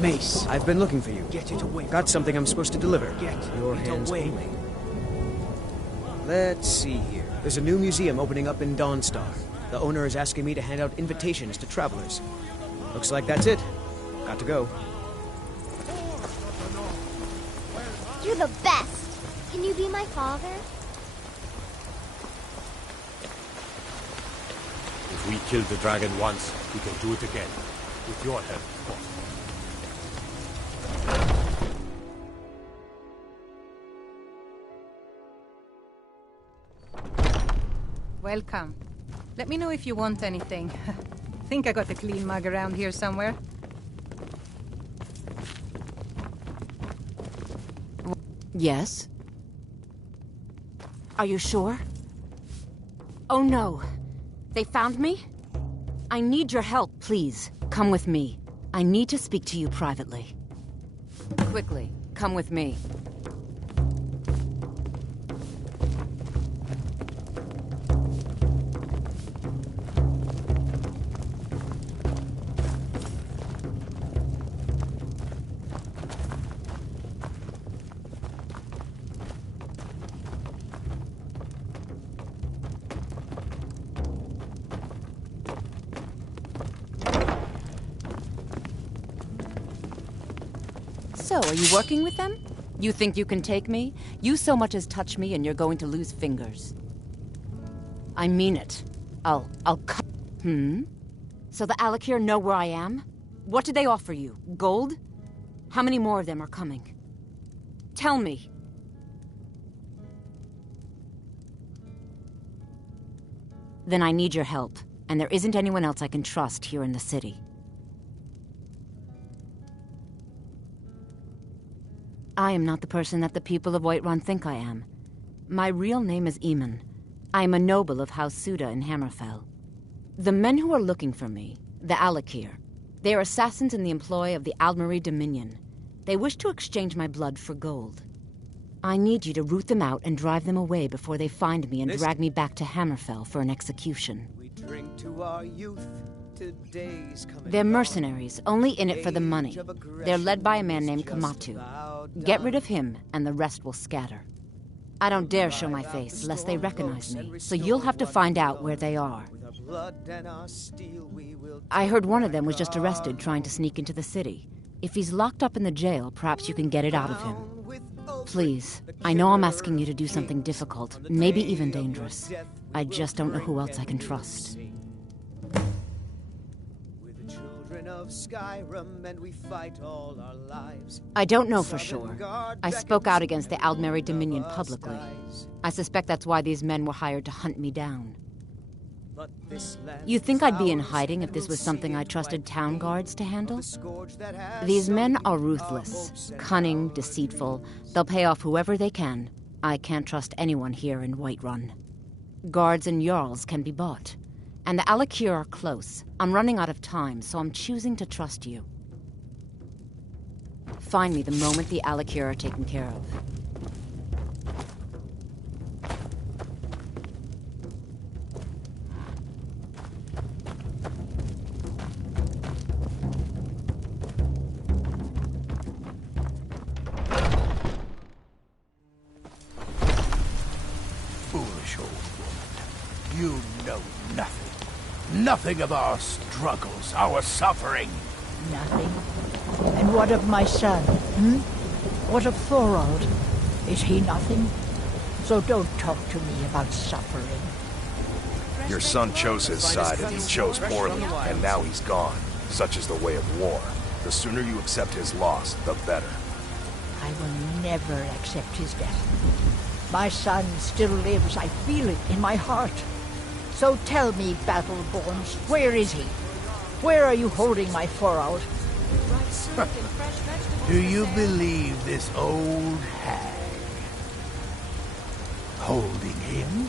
Mace. I've been looking for you. Get it away. Got something I'm supposed to deliver. Get Your it hands away. only. Let's see here. There's a new museum opening up in Dawnstar. The owner is asking me to hand out invitations to travelers. Looks like that's it. Got to go. You're the best. Can you be my father? If we killed the dragon once, we can do it again. With your help, of course. Welcome. Let me know if you want anything. Think I got a clean mug around here somewhere. Yes? Are you sure? Oh no. They found me? I need your help, please. Come with me. I need to speak to you privately. Quickly, come with me. So, are you working with them? You think you can take me? You so much as touch me and you're going to lose fingers. I mean it. I'll cut. So the Alakir know where I am? What did they offer you? Gold? How many more of them are coming? Tell me. Then I need your help, and there isn't anyone else I can trust here in the city. I am not the person that the people of Whiterun think I am. My real name is Eamon. I am a noble of House Suda in Hammerfell. The men who are looking for me, the Alakir, they are assassins in the employ of the Aldmeri Dominion. They wish to exchange my blood for gold. I need you to root them out and drive them away before they find me and drag me back to Hammerfell for an execution. We drink to our youth. They're mercenaries, only in it for the money. They're led by a man named Kamatu. Get rid of him, and the rest will scatter. I don't dare show my face, lest they recognize me, so you'll have to find out where they are. I heard one of them was just arrested trying to sneak into the city. If he's locked up in the jail, perhaps you can get it out of him. Please, I know I'm asking you to do something difficult, maybe even dangerous. I just don't know who else I can trust. Of Skyrim, and we fight all our lives. I don't know for sure. I spoke out against the Aldmeri Dominion publicly. I suspect that's why these men were hired to hunt me down. You think I'd be in hiding if this was something I trusted town guards to handle? These men are ruthless, cunning, deceitful. They'll pay off whoever they can. I can't trust anyone here in Whiterun. Guards and Jarls can be bought. And the Alakir are close. I'm running out of time, so I'm choosing to trust you. Find me the moment the Alakir are taken care of. Foolish old woman. You know nothing. Nothing of our struggles, our suffering. Nothing? And what of my son, What of Thorald? Is he nothing? So don't talk to me about suffering. Your son chose his side and he chose poorly, and now he's gone. Such is the way of war. The sooner you accept his loss, the better. I will never accept his death. My son still lives, I feel it in my heart. So tell me, Battleborns, where is he? Where are you holding my Thorald? Do you believe this old hag? Holding him?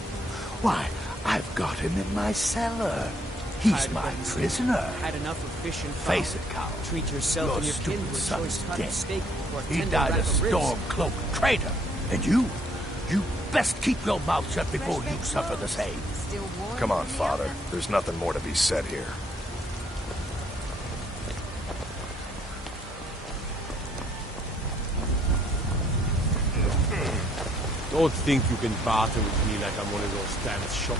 Why, I've got him in my cellar. He's my prisoner. Had enough of fish and Face it, Cal. Treat yourself Your and your stupid kin with son choice is cut dead. steak or He tender died a rack of ribs. storm-cloaked traitor. And you best keep your mouth shut before you suffer the same. Come on, Father. There's nothing more to be said here. Don't think you can barter with me like I'm one of those damn shop.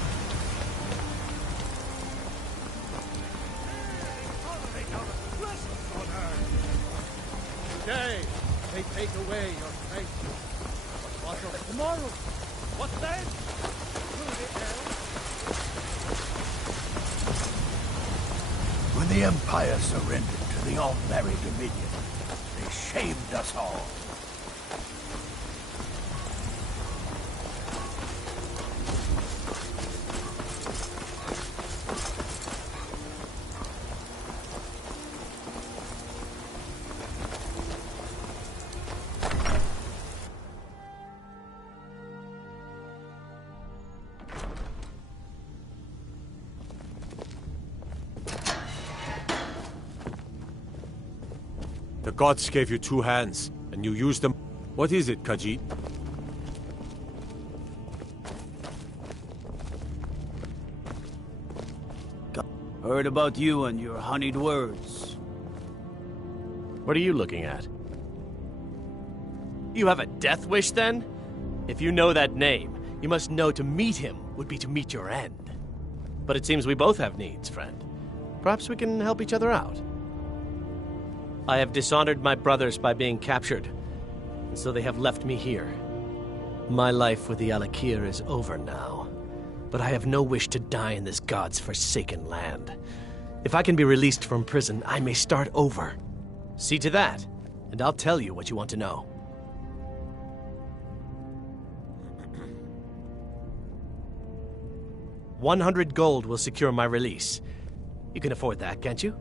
Today, they take away your faith. But what of tomorrow? What then? When the Empire surrendered to the All-Merry Dominion, they shamed us all. The gods gave you 2 hands, and you used them. What is it, Khajiit? Heard about you and your honeyed words. What are you looking at? You have a death wish, then? If you know that name, you must know to meet him would be to meet your end. But it seems we both have needs, friend. Perhaps we can help each other out. I have dishonored my brothers by being captured, and so they have left me here. My life with the Alakir is over now, but I have no wish to die in this god's forsaken land. If I can be released from prison, I may start over. See to that, and I'll tell you what you want to know. 100 gold will secure my release. You can afford that, can't you?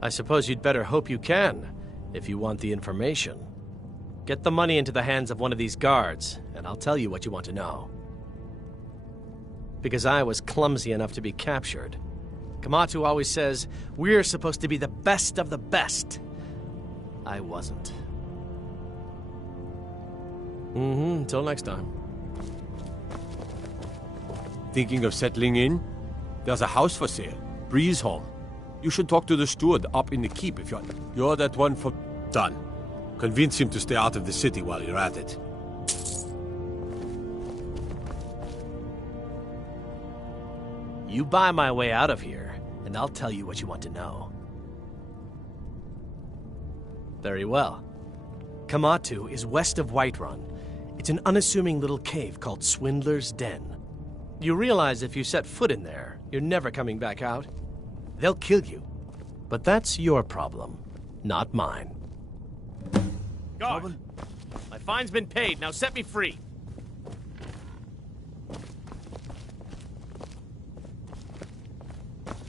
I suppose you'd better hope you can, if you want the information. Get the money into the hands of one of these guards, and I'll tell you what you want to know. Because I was clumsy enough to be captured. Kamatu always says, we're supposed to be the best of the best. I wasn't. Until next time. Thinking of settling in? There's a house for sale. Breeze Home. You should talk to the steward up in the keep if you're that one for... Done. Convince him to stay out of the city while you're at it. You buy my way out of here, and I'll tell you what you want to know. Very well. Kamatu is west of Whiterun. It's an unassuming little cave called Swindler's Den. You realize if you set foot in there, you're never coming back out? They'll kill you. But that's your problem, not mine. Guard! My fine's been paid, now set me free!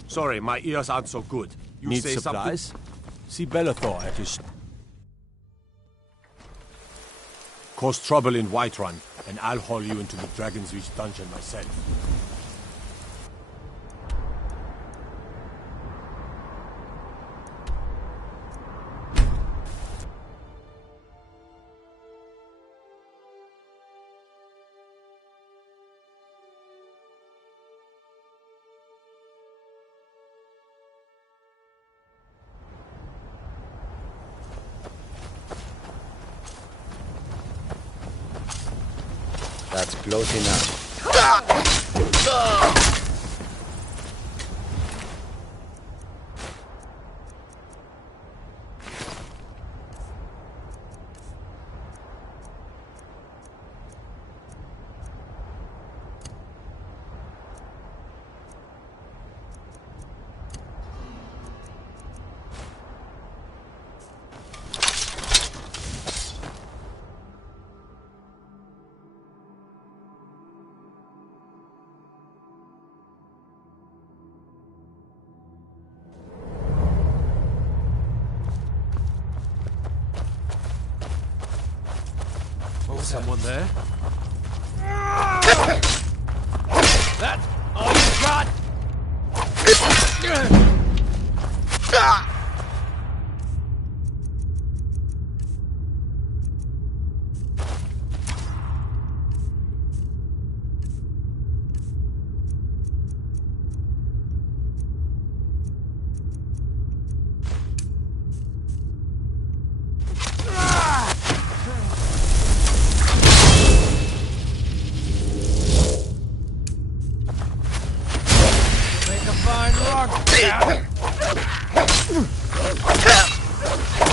Sorry, my ears aren't so good. You Need say supplies? something? See Bellathor at his... Cause trouble in Whiterun, and I'll haul you into the Dragon's Reach dungeon myself. That's close enough. Someone there? That's all you got?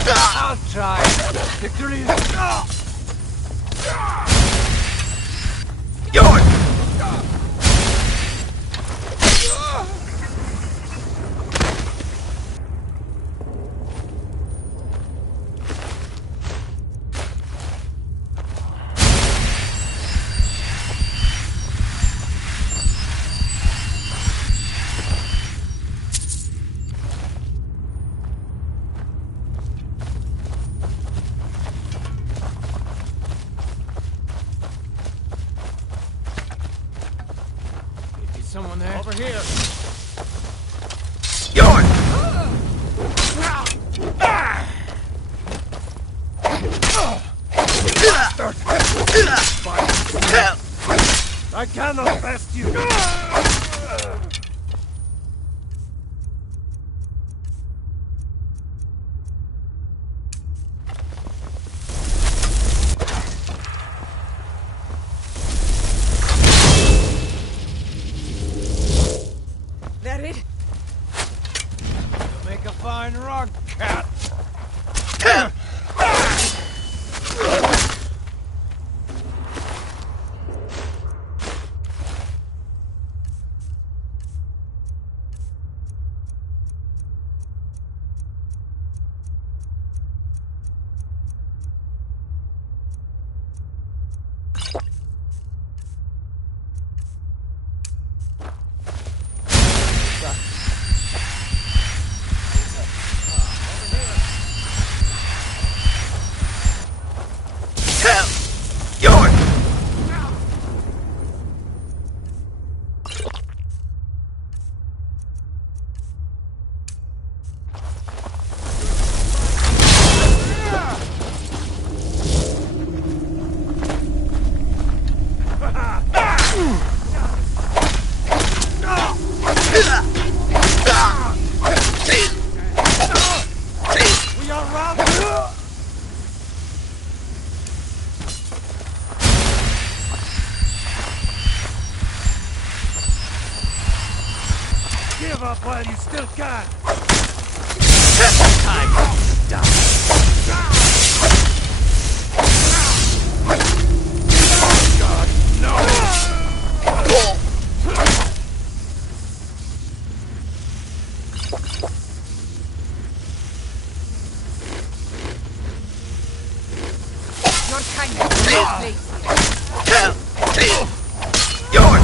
I'll try. Victory is... Yours! Someone there? Over here. Yours! I cannot best you. That it? You'll make a fine rug cat. Yours! We are round. Give up while you still can. God, no! Your kindness is place. Yours!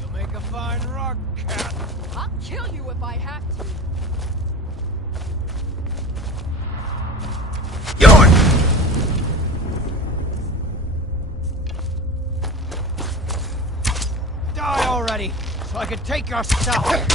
You'll make a fine rug cat. I'll kill you if I have to. Yours! Die already, so I can take your stuff.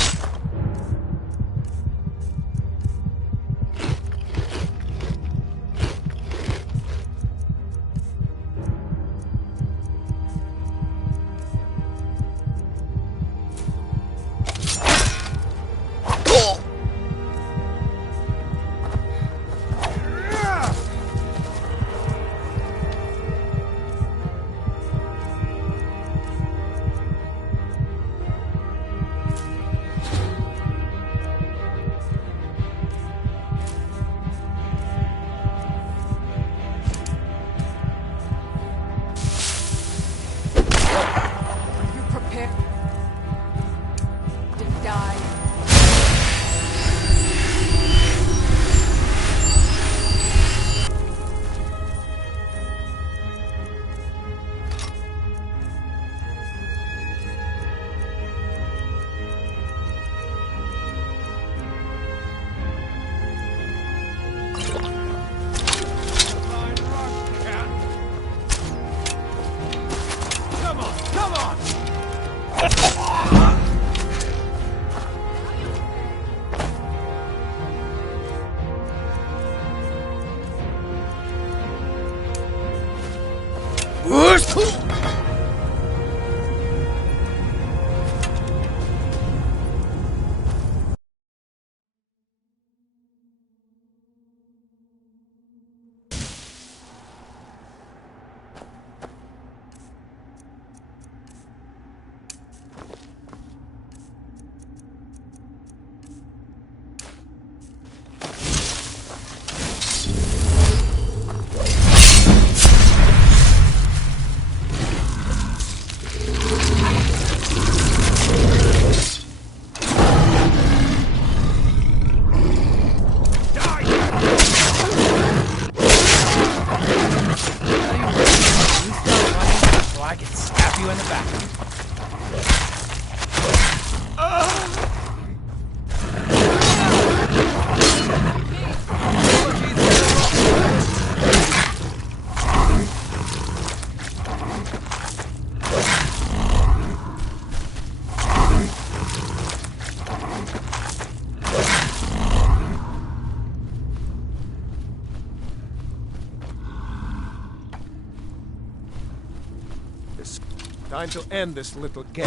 Time to end this little game.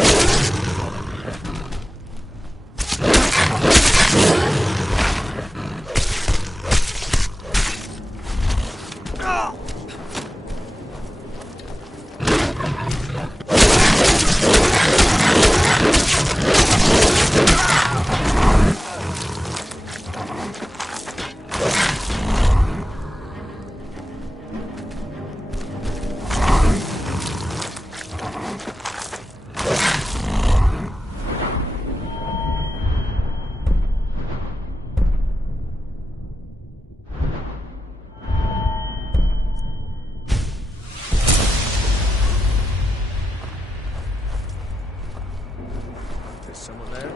Someone there?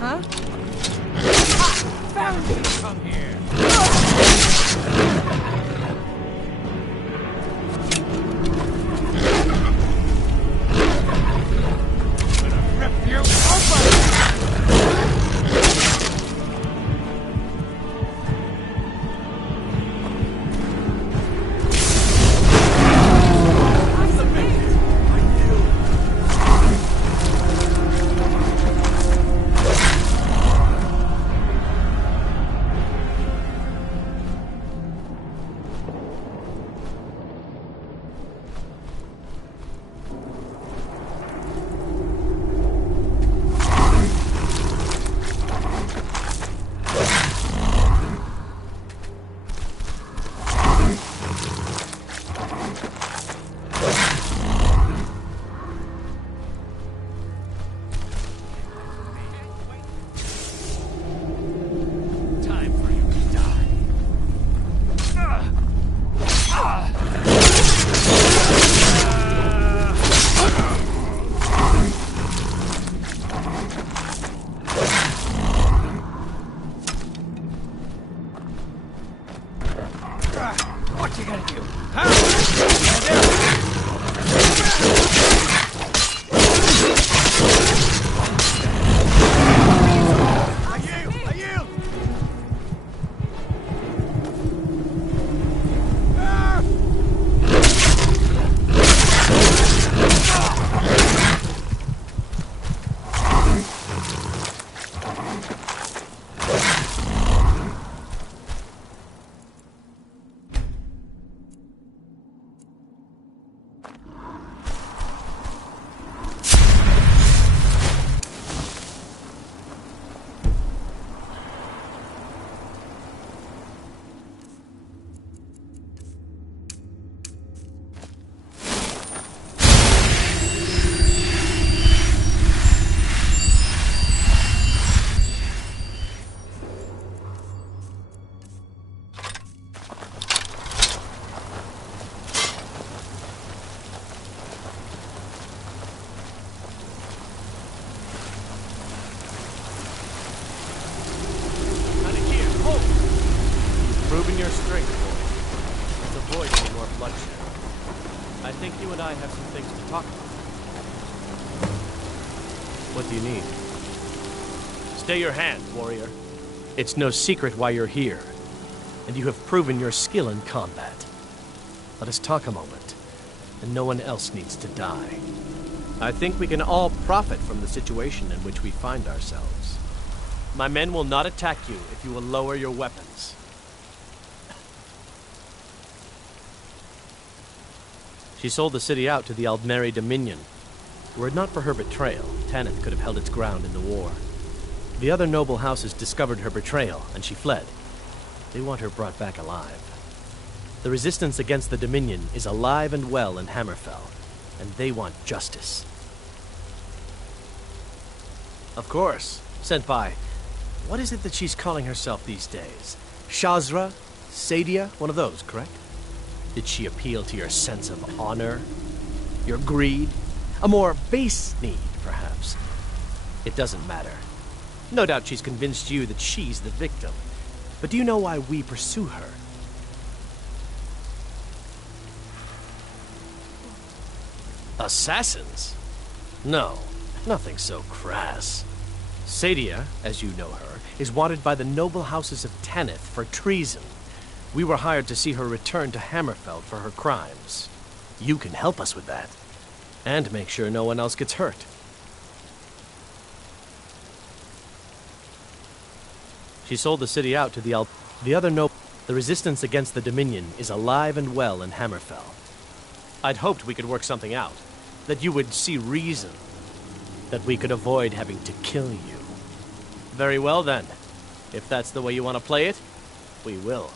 Huh? Found you! Come here! I'm gonna rip you open! What you gonna do? I yield! bloodshed. I think you and I have some things to talk about. What do you need? Stay your hand, warrior. It's no secret why you're here, and you have proven your skill in combat. Let us talk a moment, and no one else needs to die. I think we can all profit from the situation in which we find ourselves. My men will not attack you if you will lower your weapons. She sold the city out to the Aldmeri Dominion. Were it not for her betrayal, Tanith could have held its ground in the war. The other noble houses discovered her betrayal, and she fled. They want her brought back alive. The resistance against the Dominion is alive and well in Hammerfell, and they want justice. Of course, Senpai. What is it that she's calling herself these days? Shazra? Sadia? One of those, correct? Did she appeal to your sense of honor? Your greed? A more base need, perhaps? It doesn't matter. No doubt she's convinced you that she's the victim. But do you know why we pursue her? Assassins? No, nothing so crass. Sadia, as you know her, is wanted by the noble houses of Tanith for treason. We were hired to see her return to Hammerfell for her crimes. You can help us with that. And make sure no one else gets hurt. She sold the city out to the The resistance against the Dominion is alive and well in Hammerfell. I'd hoped we could work something out. That you would see reason. That we could avoid having to kill you. Very well then. If that's the way you want to play it, we will.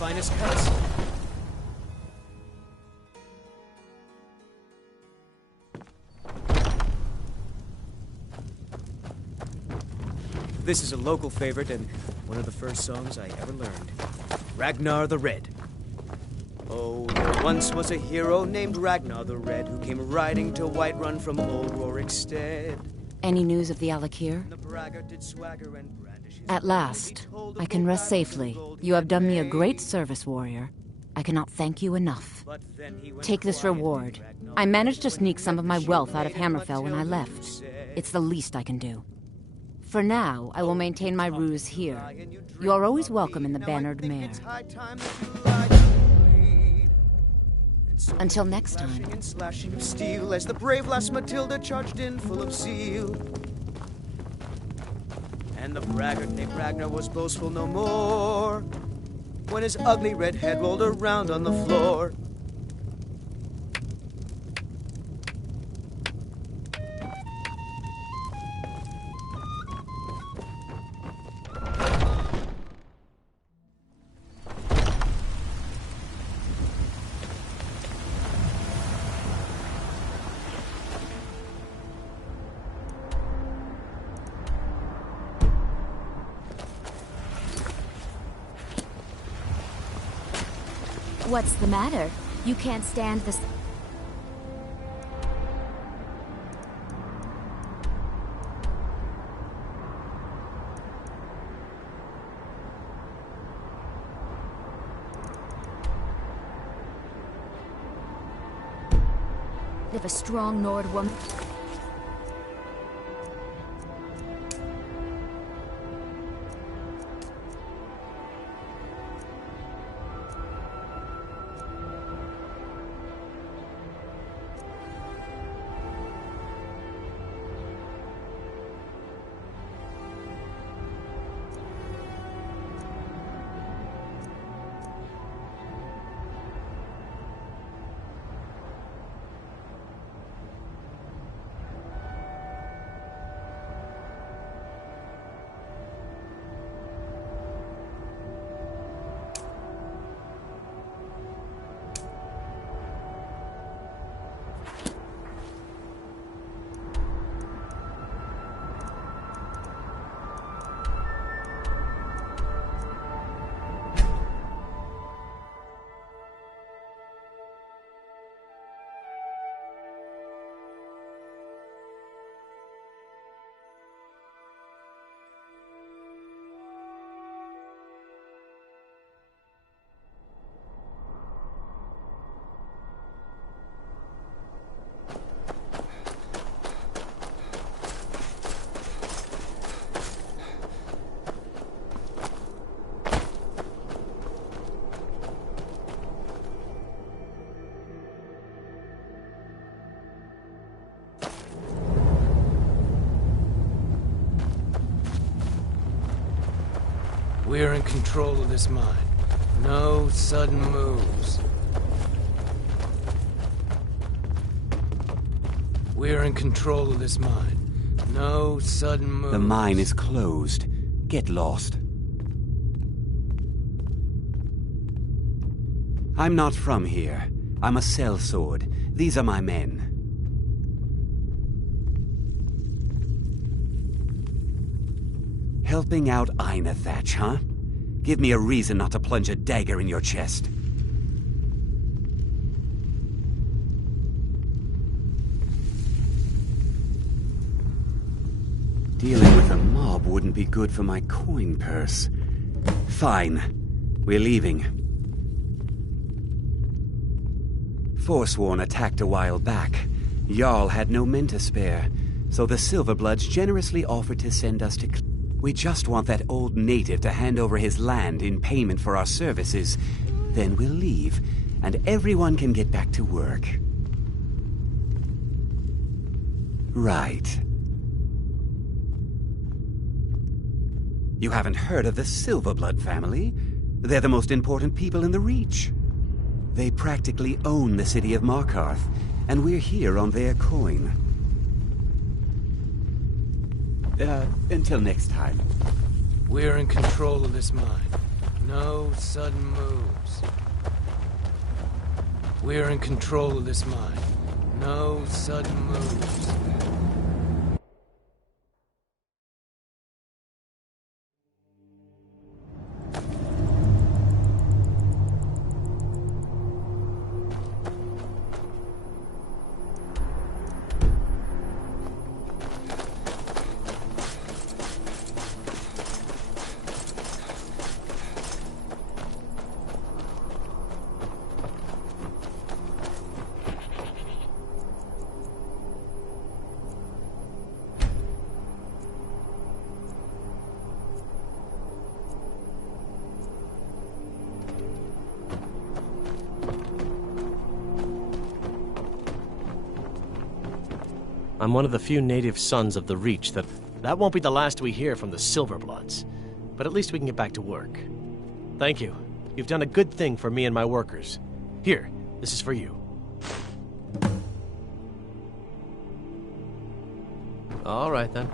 finest cuts. This is a local favorite and one of the first songs I ever learned. Ragnar the Red. Oh, there once was a hero named Ragnar the Red who came riding to Whiterun from old Rorikstead. Any news of the Alakir? At last, I can rest safely. You have done me a great service, warrior. I cannot thank you enough. Take this reward. I managed to sneak some of my wealth out of Hammerfell when I left. It's the least I can do. For now, I will maintain my ruse here. You are always welcome in the Bannered Mare. Until next time. And slashing of steel as the brave lass Matilda charged in full of zeal. And the braggart named Ragnar was boastful no more when his ugly red head rolled around on the floor. What's the matter? You can't stand this. If a strong Nord woman. We're in control of this mine. No sudden moves. We're in control of this mine. No sudden moves. The mine is closed. Get lost. I'm not from here. I'm a sellsword. These are my men. Helping out Einethach, huh? Give me a reason not to plunge a dagger in your chest. Dealing with a mob wouldn't be good for my coin purse. Fine. We're leaving. Forsworn attacked a while back. Jarl had no men to spare, so the Silverbloods generously offered to send us to... We just want that old native to hand over his land in payment for our services. Then we'll leave, and everyone can get back to work. Right. You haven't heard of the Silverblood family? They're the most important people in the Reach. They practically own the city of Markarth, and we're here on their coin. Until next time. We're in control of this mine. No sudden moves. We're in control of this mine. No sudden moves. I'm one of the few native sons of the Reach that won't be the last we hear from the Silverbloods. But at least we can get back to work. Thank you. You've done a good thing for me and my workers. Here, this is for you. All right, then.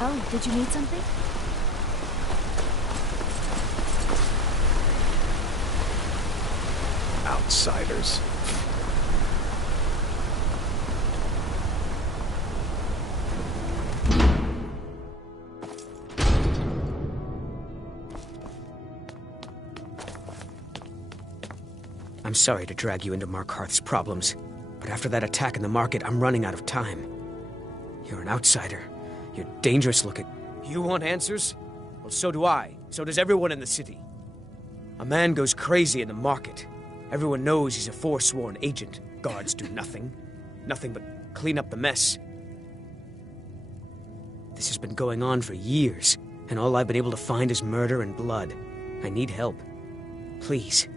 Oh, did you need something? Outsiders. I'm sorry to drag you into Markarth's problems, but after that attack in the market, I'm running out of time. You're an outsider. You're dangerous looking. You want answers? Well, so do I. So does everyone in the city. A man goes crazy in the market. Everyone knows he's a forsworn agent. Guards do nothing. Nothing but clean up the mess. This has been going on for years, and all I've been able to find is murder and blood. I need help. Please,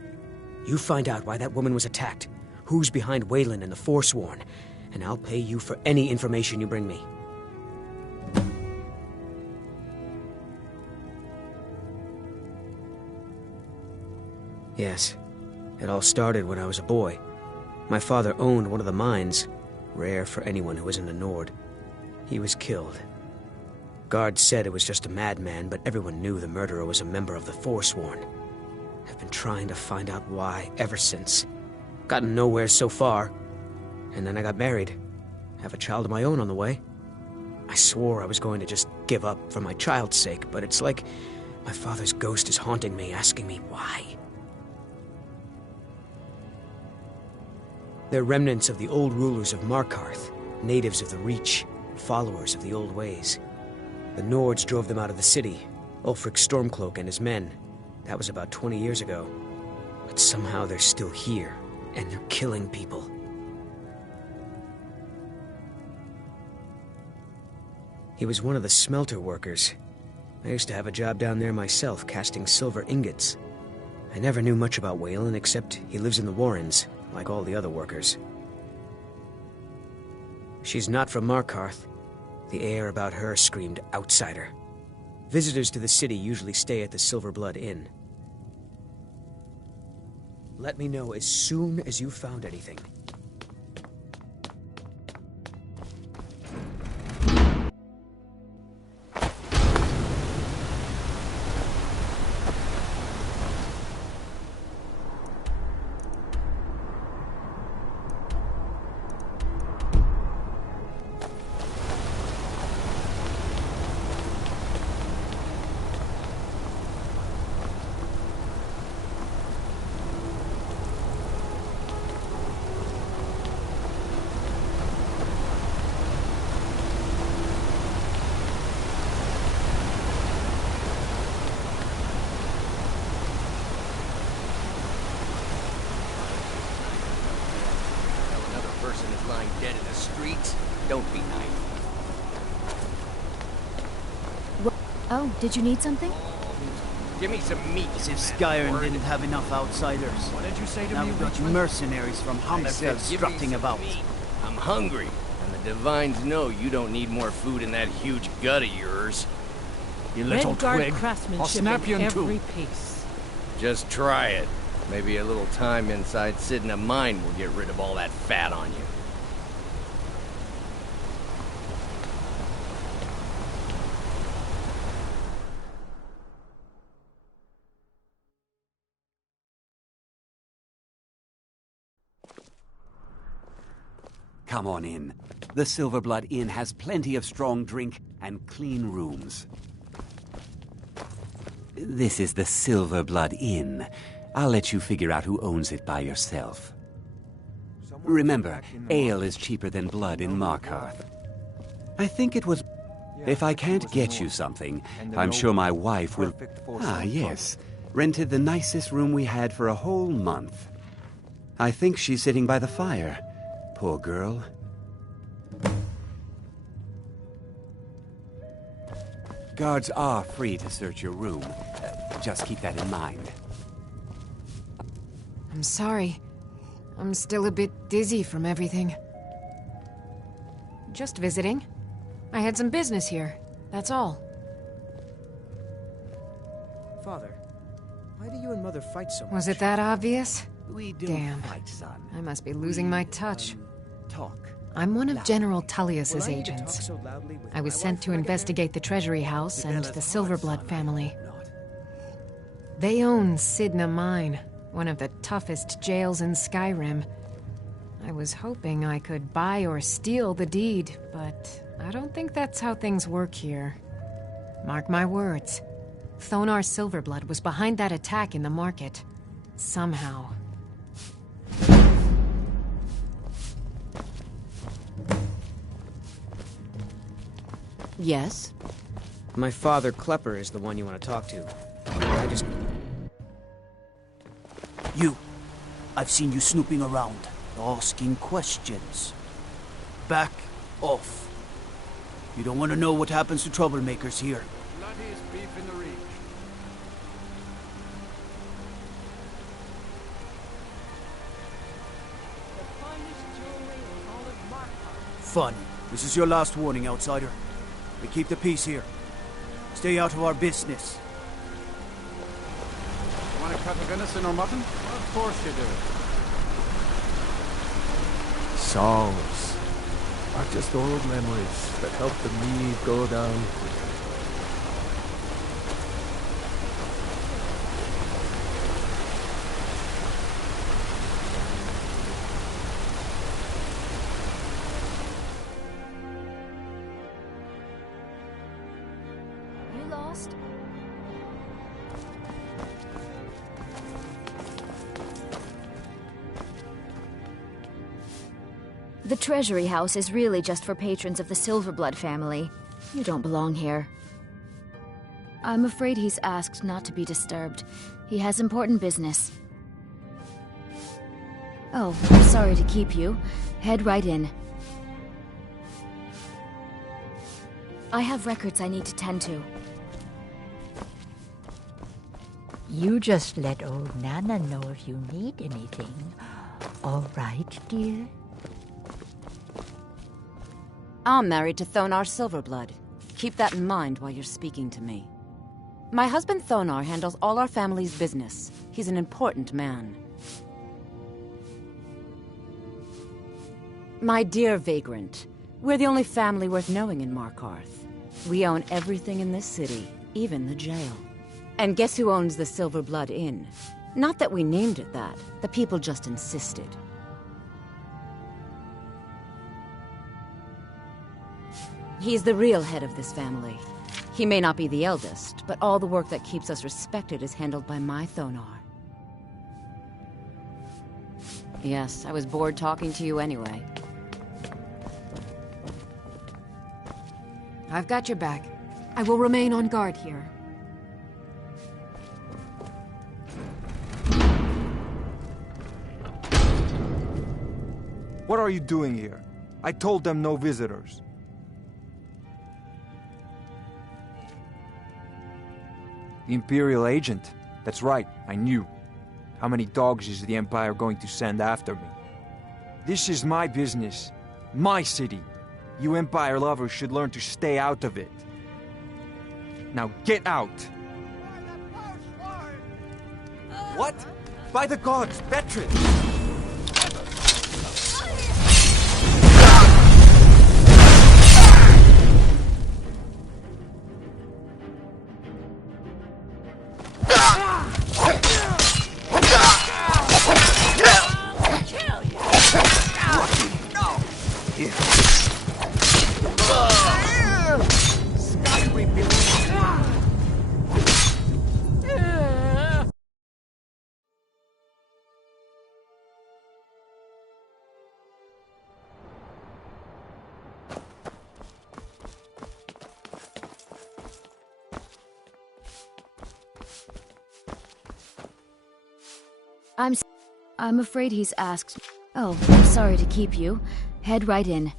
you find out why that woman was attacked, who's behind Waylon and the Forsworn, and I'll pay you for any information you bring me. Yes, it all started when I was a boy. My father owned one of the mines, rare for anyone who isn't a Nord. He was killed. Guards said it was just a madman, but everyone knew the murderer was a member of the Forsworn. I've been trying to find out why ever since. Gotten nowhere so far. And then I got married. Have a child of my own on the way. I swore I was going to just give up for my child's sake, but it's like my father's ghost is haunting me, asking me why. They're remnants of the old rulers of Markarth, natives of the Reach, followers of the old ways. The Nords drove them out of the city, Ulfric Stormcloak and his men. That was about 20 years ago. But somehow they're still here, and they're killing people. He was one of the smelter workers. I used to have a job down there myself, casting silver ingots. I never knew much about Waylon, except he lives in the Warrens, like all the other workers. She's not from Markarth. The air about her screamed outsider. Visitors to the city usually stay at the Silverblood Inn. Let me know as soon as you've found anything. lying dead in the streets. Don't be naive. Oh, did you need something? Give me some meat. As if Skyrim didn't have enough outsiders. What did you say to now me, we've got Richmond? mercenaries from Hammerfell strutting about. I'm hungry, and the Divines know you don't need more food in that huge gut of yours. You little twig. I'll snap you in two. every piece. Just try it. Maybe a little time inside Sidna Mine will get rid of all that fat on you. Come on in. The Silverblood Inn has plenty of strong drink and clean rooms. This is the Silverblood Inn. I'll let you figure out who owns it by yourself. Remember, ale is cheaper than blood in Markarth. I think it was... If I can't get you something, I'm sure my wife will... Ah, yes. Rented the nicest room we had for a whole month. I think she's sitting by the fire. Poor girl. Guards are free to search your room. Just keep that in mind. I'm sorry. I'm still a bit dizzy from everything. Just visiting. I had some business here. That's all. Father, why do you and Mother fight so much? Was it that obvious? We do Damn. fight, son. I must be losing my touch. Talk. I'm one of loud. General Tullius's Will I need to talk agents. so loudly with I was my sent wife to when I get investigate the Treasury House and the Silverblood family. Not. They own Sidna Mine, one of the toughest jails in Skyrim. I was hoping I could buy or steal the deed, but I don't think that's how things work here. Mark my words. Thonar Silverblood was behind that attack in the market. Somehow. Yes? My father, Klepper, is the one you want to talk to. I just... You. I've seen you snooping around, asking questions. Back off. You don't want to know what happens to troublemakers here. Bloodiest beef in the reach. Fun. This is your last warning, outsider. We keep the peace here. Stay out of our business. Want a cut of venison or mutton? Of course you do. Songs are just old memories that help the mead go down. You lost? The Treasury House is really just for patrons of the Silverblood family. You don't belong here. I'm afraid he's asked not to be disturbed. He has important business. Oh, sorry to keep you. Head right in. I have records I need to tend to. You just let old Nana know if you need anything. All right, dear? I'm married to Thonar Silverblood. Keep that in mind while you're speaking to me. My husband Thonar handles all our family's business. He's an important man. My dear vagrant, we're the only family worth knowing in Markarth. We own everything in this city, even the jail. And guess who owns the Silverblood Inn? Not that we named it that. The people just insisted. He's the real head of this family. He may not be the eldest, but all the work that keeps us respected is handled by my Thonar. Yes, I was bored talking to you anyway. I've got your back. I will remain on guard here. What are you doing here? I told them no visitors. The Imperial agent. That's right, I knew. How many dogs is the Empire going to send after me? This is my business. My city. You Empire lovers should learn to stay out of it. Now get out! What? By the gods, Betrid! I'm afraid he's asked. Oh, I'm sorry to keep you. Head right in.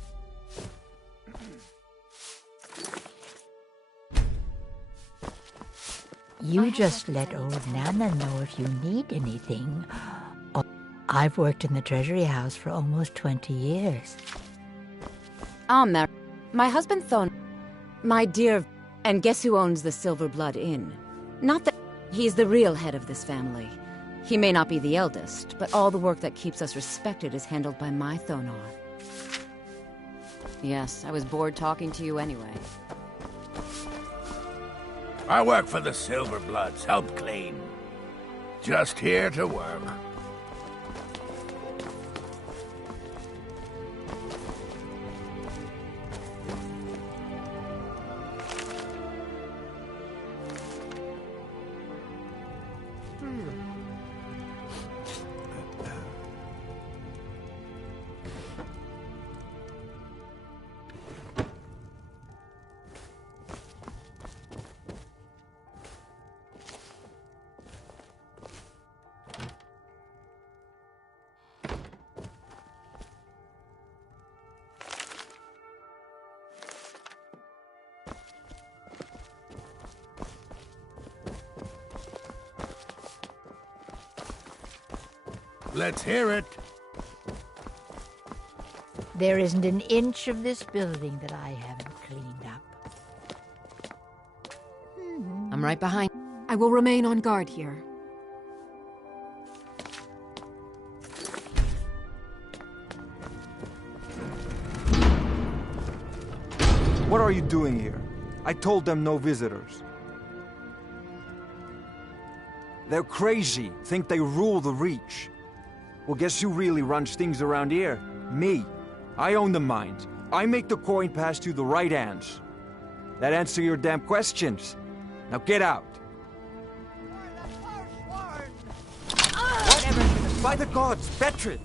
You just let old Nana know if you need anything. Oh, I've worked in the Treasury House for almost 20 years. Mary. My husband Thon. My dear... And guess who owns the Silver Blood Inn? Not that... He's the real head of this family. He may not be the eldest, but all the work that keeps us respected is handled by my Thonar. Yes, I was bored talking to you anyway. I work for the Silverbloods, help clean. Just here to work. Let's hear it. There isn't an inch of this building that I haven't cleaned up. I'm right behind. I will remain on guard here. What are you doing here? I told them no visitors. They're crazy, think they rule the Reach. Well, guess who really runs things around here? Me. I own the mines. I make the coin pass to the right hands. That answer your damn questions. Now get out. Whatever. By the gods, Betrid!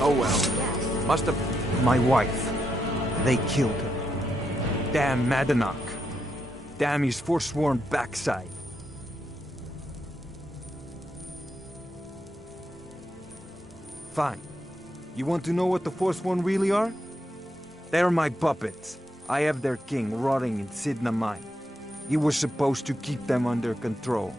Oh well. Must have... My wife. They killed her. Damn Madanach. Damn his forsworn backside. Fine. You want to know what the Forsworn really are? They're my puppets. I have their king rotting in Sidna Mine. He was supposed to keep them under control.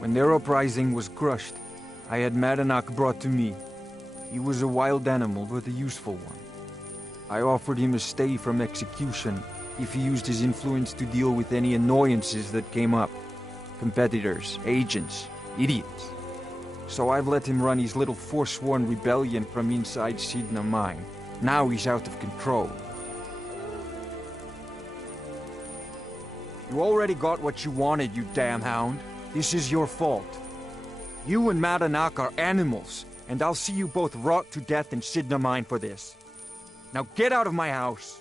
When their uprising was crushed, I had Madanach brought to me. He was a wild animal, but a useful one. I offered him a stay from execution if he used his influence to deal with any annoyances that came up. Competitors, agents, idiots. So I've let him run his little forsworn rebellion from inside Sidna Mine. Now he's out of control. You already got what you wanted, you damn hound. This is your fault. You and Madanak are animals, and I'll see you both rot to death in Sidna Mine for this. Now get out of my house!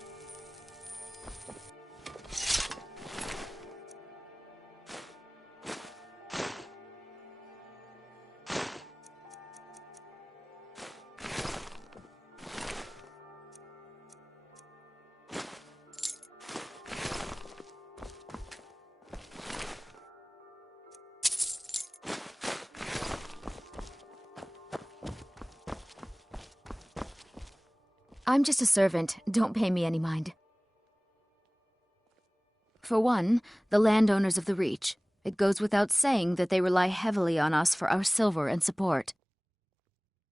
I'm just a servant. Don't pay me any mind. For one, the landowners of the Reach. It goes without saying that they rely heavily on us for our silver and support.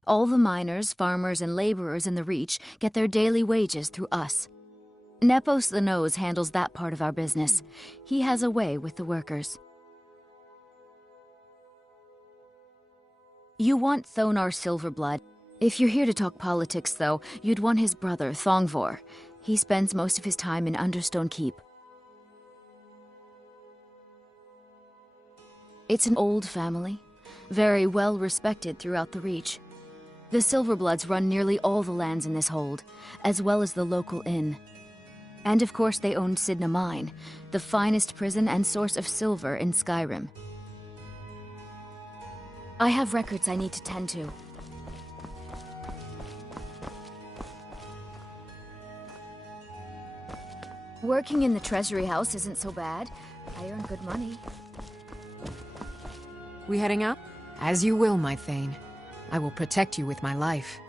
All the miners, farmers, and laborers in the Reach get their daily wages through us. Nepos the Nose handles that part of our business. He has a way with the workers. You want Thonar Silverblood. If you're here to talk politics, though, you'd want his brother, Thongvor. He spends most of his time in Understone Keep. It's an old family, very well respected throughout the Reach. The Silverbloods run nearly all the lands in this hold, as well as the local inn. And of course they own Sidna Mine, the finest prison and source of silver in Skyrim. I have records I need to tend to. Working in the Treasury House isn't so bad. I earn good money. We heading out? As you will, my Thane. I will protect you with my life.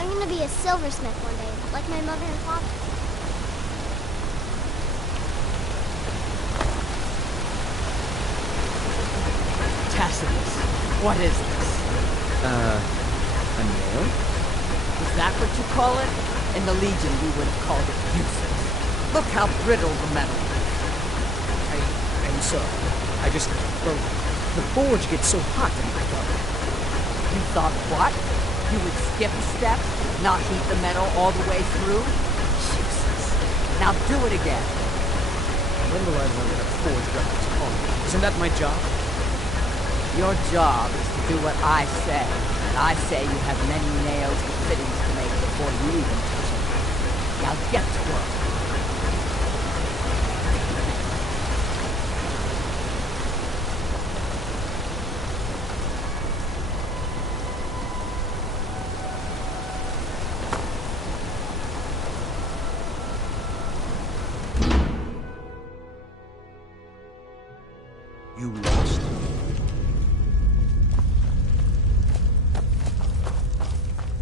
I'm gonna be a silversmith one day, like my mother and father. Tacitus, what is this? A nail? Is that what you call it? In the Legion, we would have called it useless. Look how brittle the metal is. I'm sorry. Well, the forge gets so hot in my thought. You thought what? You would skip steps, not heat the metal all the way through? Jesus. Now do it again. When will I learn how to forge weapons properly? Isn't that my job? Your job is to do what I say. And I say you have many nails and fittings to make before you even touch it. Now get to work. You lost.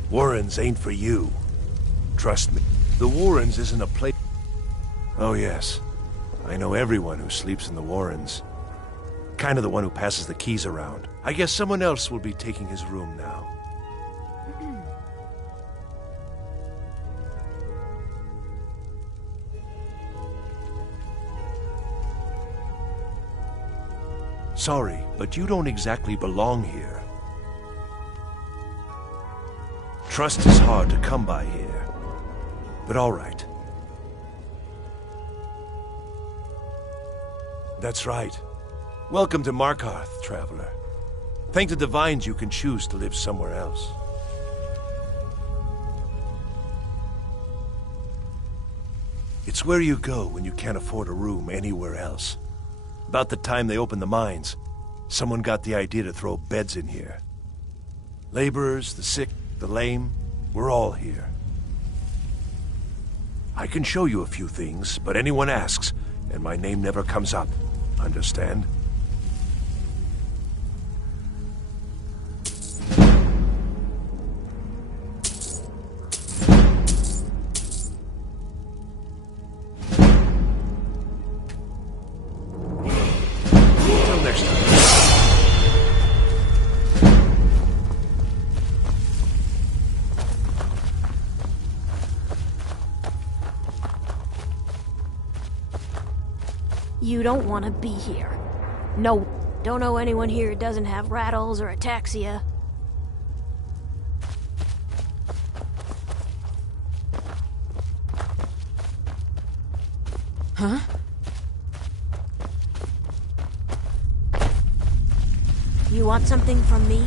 Warrens ain't for you. Trust me. The Warrens isn't a place. Oh yes. I know everyone who sleeps in the Warrens. Kind of the one who passes the keys around. I guess someone else will be taking his room now. Sorry, but you don't exactly belong here. Trust is hard to come by here. But all right. That's right. Welcome to Markarth, traveler. Thank the Divines you can choose to live somewhere else. It's where you go when you can't afford a room anywhere else. About the time they opened the mines, someone got the idea to throw beds in here. Laborers, the sick, the lame, we're all here. I can show you a few things, but anyone asks, and my name never comes up. Understand? You don't want to be here. No, don't know anyone here who doesn't have rattles or ataxia. Huh? You want something from me?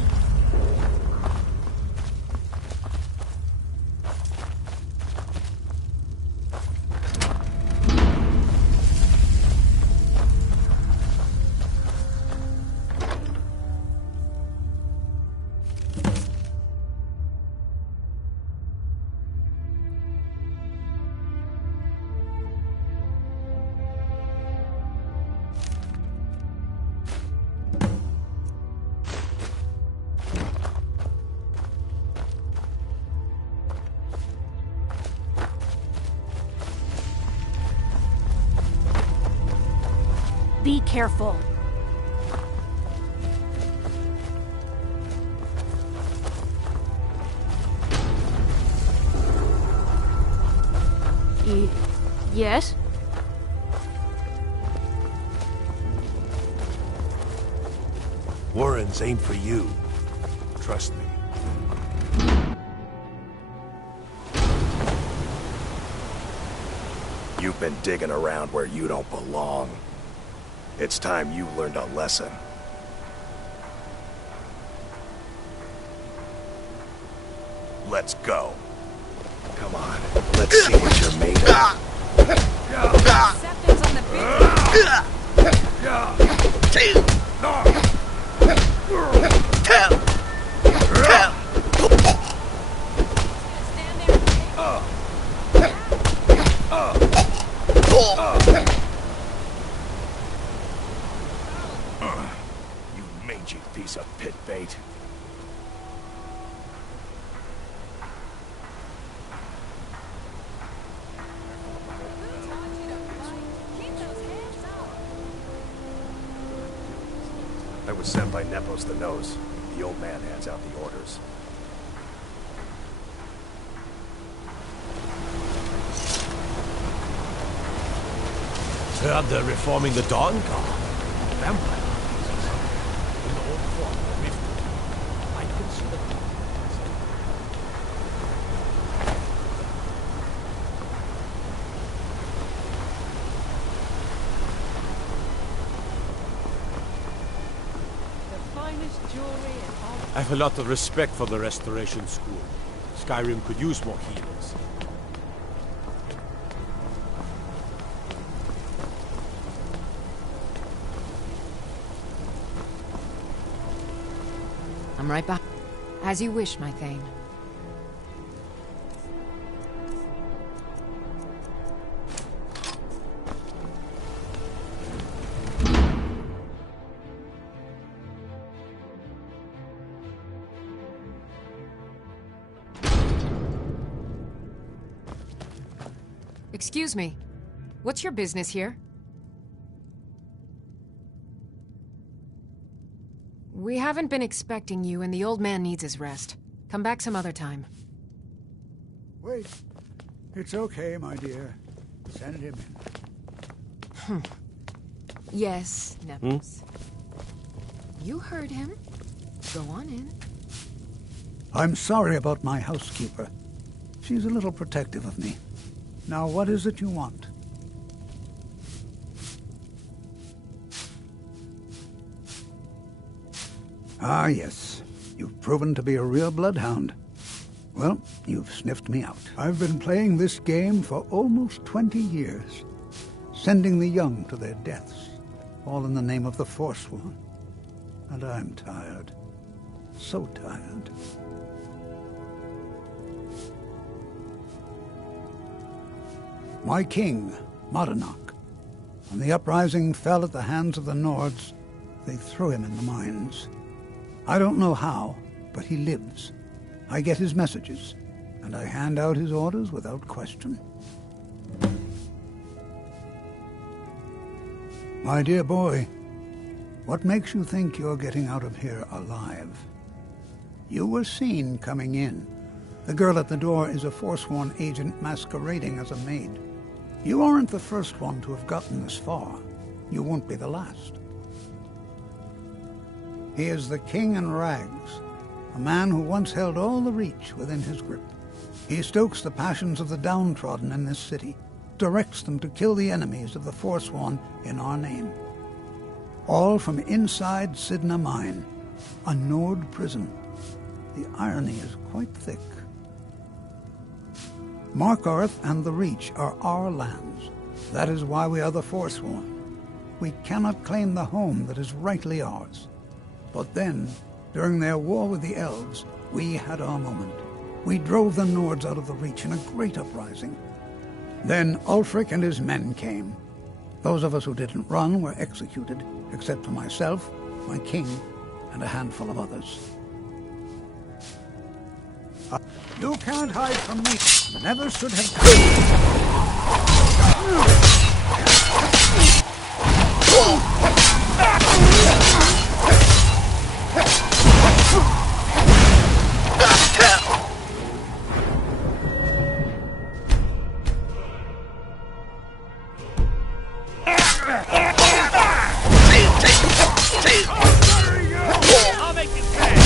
Be careful. Yes? Warrens ain't for you. Trust me. You've been digging around where you don't belong. It's time you learned a lesson. Let's go. Come on, let's see what you're made of. Septon's on the You mangy piece of pit bait. I was sent by Nepos the Nose. The old man hands out the orders. Heard they're reforming the Dawn Guard. Vampire in the old form of Rift. I can see the... I have a lot of respect for the Restoration School. Skyrim could use more healers. I'm right back. As you wish, my Thane. Excuse me. What's your business here? We haven't been expecting you, and the old man needs his rest. Come back some other time. Wait. It's okay, my dear. Send him in. Yes, Nepos. You heard him. Go on in. I'm sorry about my housekeeper. She's a little protective of me. Now, what is it you want? Ah, yes. You've proven to be a real bloodhound. Well, you've sniffed me out. I've been playing this game for almost 20 years, sending the young to their deaths, all in the name of the Forsworn. And I'm tired. So tired. My king, Modernach, when the uprising fell at the hands of the Nords, they threw him in the mines. I don't know how, but he lives. I get his messages, and I hand out his orders without question. My dear boy, what makes you think you're getting out of here alive? You were seen coming in. The girl at the door is a Forsworn agent masquerading as a maid. You aren't the first one to have gotten this far. you won't be the last. He is the king in rags, a man who once held all the Reach within his grip. He stokes the passions of the downtrodden in this city, directs them to kill the enemies of the Forsworn in our name. All from inside Sidna Mine, a Nord prison. The irony is quite thick. Markarth and the Reach are our lands. That is why we are the Forsworn. We cannot claim the home that is rightly ours. But then, during their war with the Elves, we had our moment. We drove the Nords out of the Reach in a great uprising. Then Ulfric and his men came. Those of us who didn't run were executed, except for myself, my king, and a handful of others. You can't hide from me. Never should have I'll make you pay!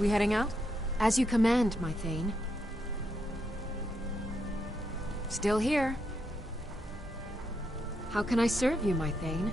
We heading out? As you command, my Thane. Still here. How can I serve you, my Thane?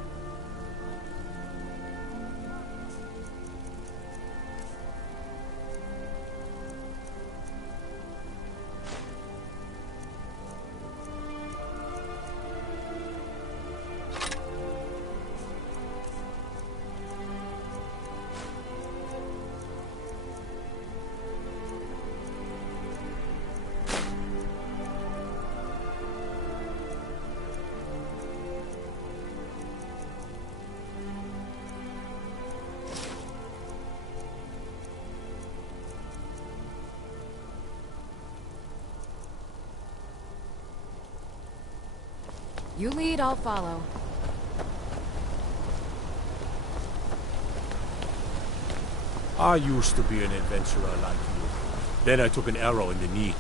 You lead, I'll follow. I used to be an adventurer like you. Then I took an arrow in the knee.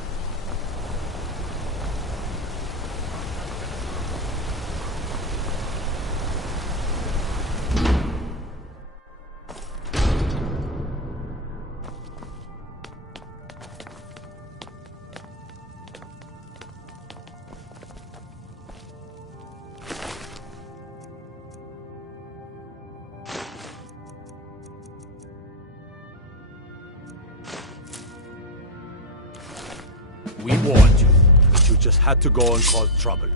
We warned you, but you just had to go and cause trouble.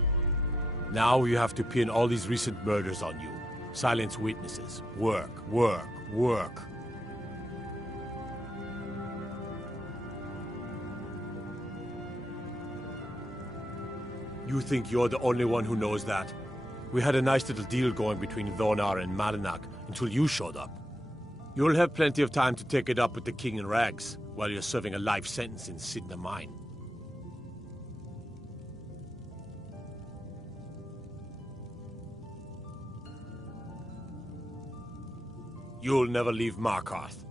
Now you have to pin all these recent murders on you. Silence witnesses. Work, work, work. You think you're the only one who knows that? We had a nice little deal going between Thonar and Madanak until you showed up. You'll have plenty of time to take it up with the King in Rags while you're serving a life sentence in Sidna Mine. You'll never leave Markarth.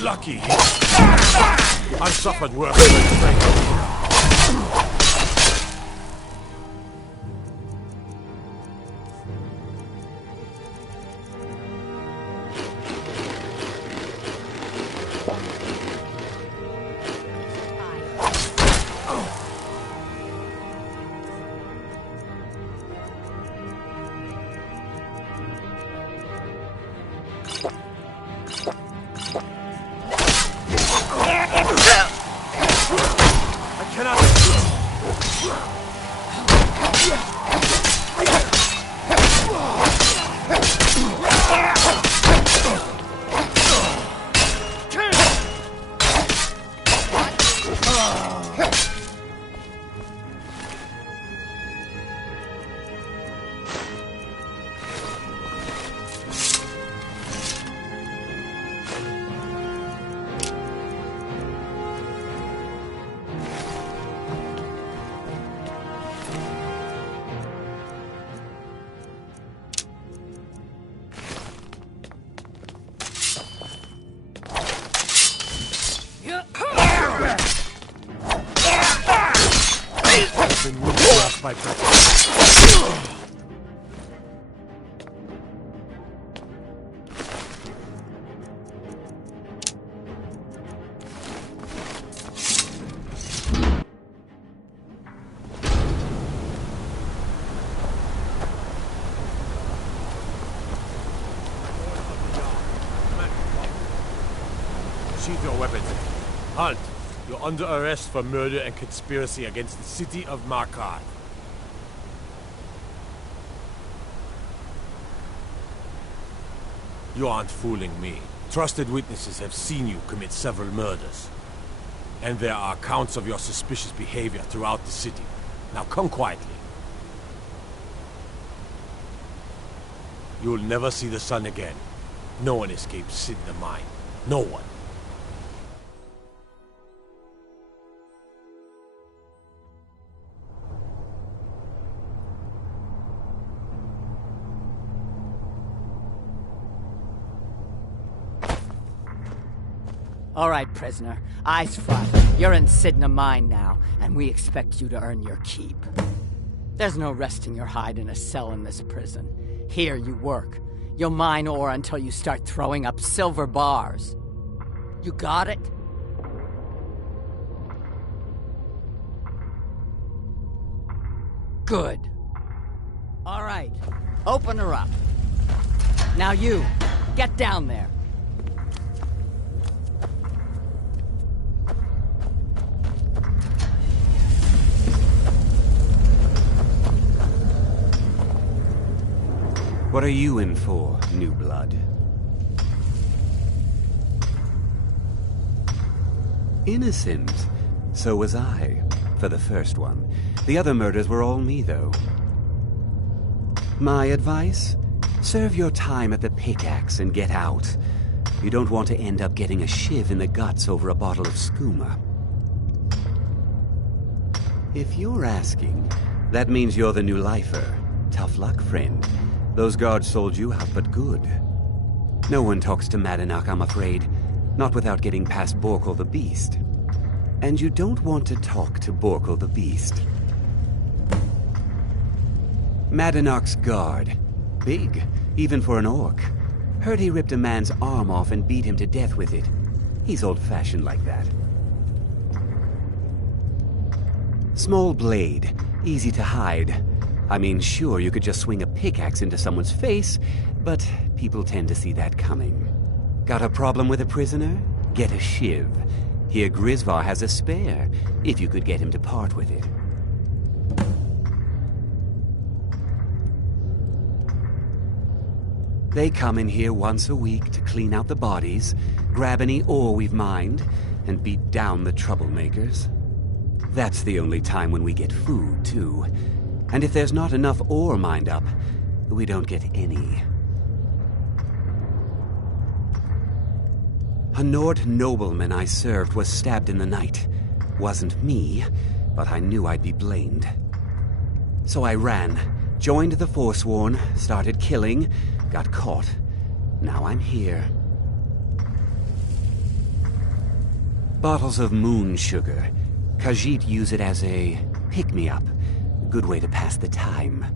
Lucky. I've suffered worse. Sheath your weapons. Halt! You're under arrest for murder and conspiracy against the city of Markarth. You aren't fooling me. Trusted witnesses have seen you commit several murders. And there are accounts of your suspicious behavior throughout the city. Now come quietly. You'll never see the sun again. No one escapes Sidna Mine. No one. All right, prisoner. Eyes front. You're in Sidna Mine now, and we expect you to earn your keep. There's no resting your hide in a cell in this prison. Here you work. You'll mine ore until you start throwing up silver bars. You got it? Good. All right. Open her up. Now you, get down there. What are you in for, new blood? Innocent. So was I, for the first one. The other murders were all me, though. My advice? Serve your time at the pickaxe and get out. You don't want to end up getting a shiv in the guts over a bottle of skooma. If you're asking, that means you're the new lifer. Tough luck, friend. Those guards sold you out, but good. No one talks to Madanach, I'm afraid. Not without getting past Borkul the Beast. And you don't want to talk to Borkul the Beast. Madanach's guard. Big, even for an orc. Heard he ripped a man's arm off and beat him to death with it. He's old-fashioned like that. Small blade, easy to hide. I mean, sure, you could just swing a pickaxe into someone's face, but people tend to see that coming. Got a problem with a prisoner? Get a shiv. Here Grisvar has a spare, if you could get him to part with it. They come in here once a week to clean out the bodies, grab any ore we've mined, and beat down the troublemakers. That's the only time when we get food, too. And if there's not enough ore mined up, we don't get any. A Nord nobleman I served was stabbed in the night. Wasn't me, but I knew I'd be blamed. So I ran, joined the Forsworn, started killing, got caught. Now I'm here. Bottles of moon sugar. Khajiit use it as a pick-me-up. Good way to pass the time.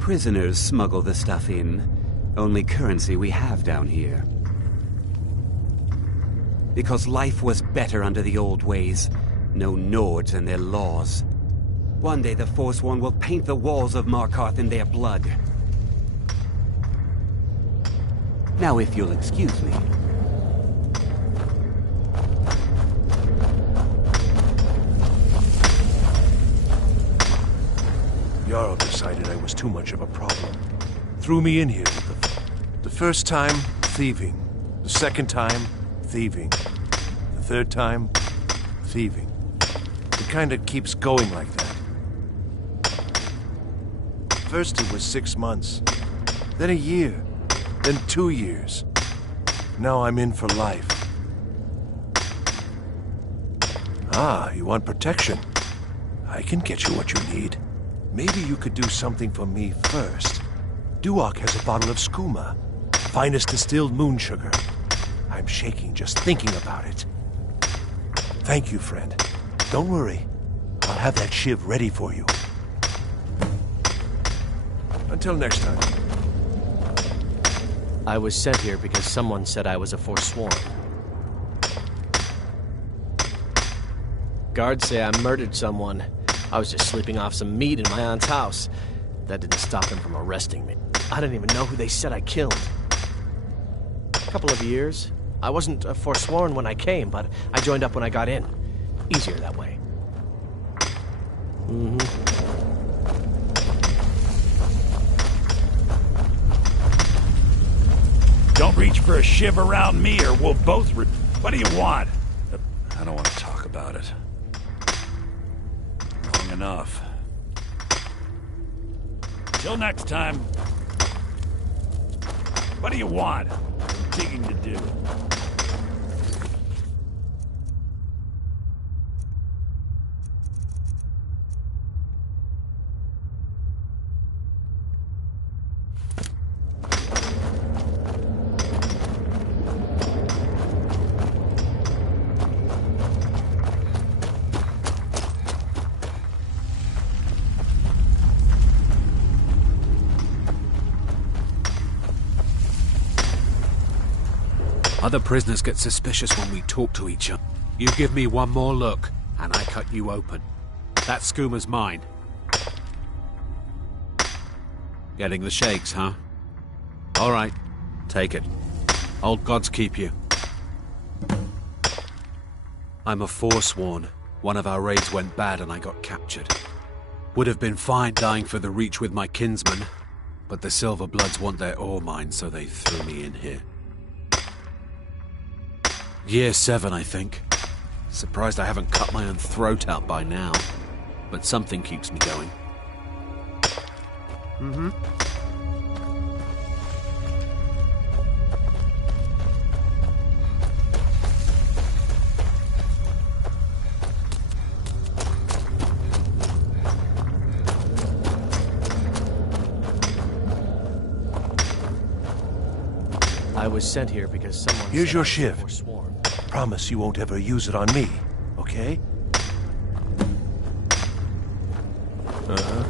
Prisoners smuggle the stuff in. Only currency we have down here. Because life was better under the old ways. No Nords and their laws. One day the Forsworn will paint the walls of Markarth in their blood. Now if you'll excuse me. Jarl decided I was too much of a problem. Threw me in here with the first time, thieving. The second time, thieving. The third time, thieving. It kind of keeps going like that. First it was 6 months, then a year, then 2 years. Now I'm in for life. Ah, you want protection? I can get you what you need. Maybe you could do something for me first. Duak has a bottle of skooma, finest distilled moon sugar. I'm shaking just thinking about it. Thank you, friend. Don't worry. I'll have that shiv ready for you. Until next time. I was sent here because someone said I was a Forsworn. Guards say I murdered someone. I was just sleeping off some meat in my aunt's house. That didn't stop them from arresting me. I didn't even know who they said I killed. A couple of years. I wasn't a Forsworn when I came, but I joined up when I got in. Easier that way. Don't reach for a shiv around me or we'll both What do you want? I don't want to talk about it. Long enough. Till next time. What do you want? Digging to do. Other prisoners get suspicious when we talk to each other. You give me one more look, and I cut you open. That skoomer's mine. Getting the shakes, huh? All right, take it. Old gods keep you. I'm a forsworn. One of our raids went bad and I got captured. Would have been fine dying for the Reach with my kinsmen, but the Silver Bloods want their ore mine, so they threw me in here. Year 7, I think. Surprised I haven't cut my own throat out by now, but something keeps me going. Mm-hmm. I was sent here because someone Here's said your I was shiv. forsworn. Promise you won't ever use it on me, okay? Uh-huh.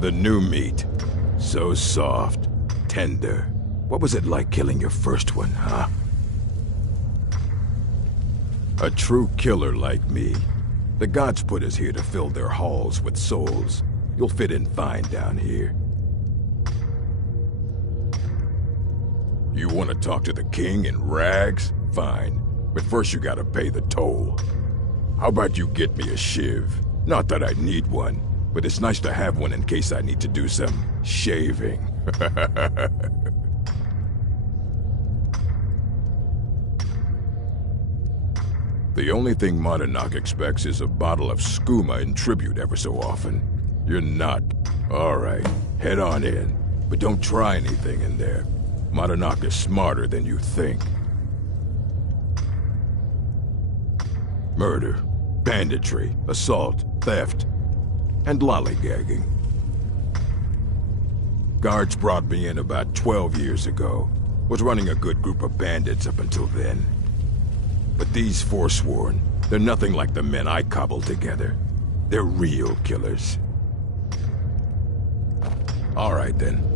The new meat. So soft, tender. What was it like killing your first one, huh? A true killer like me. The gods put us here to fill their halls with souls. You'll fit in fine down here. You want to talk to the king in rags? Fine. But first you gotta pay the toll. How about you get me a shiv? Not that I need one, but it's nice to have one in case I need to do some shaving. The only thing Monadnock expects is a bottle of skooma in tribute ever so often. You're not. All right, head on in. But don't try anything in there. Monadnock is smarter than you think. Murder, banditry, assault, theft, and lollygagging. Guards brought me in about 12 years ago. Was running a good group of bandits up until then. But these Forsworn, they're nothing like the men I cobbled together. They're real killers. All right then.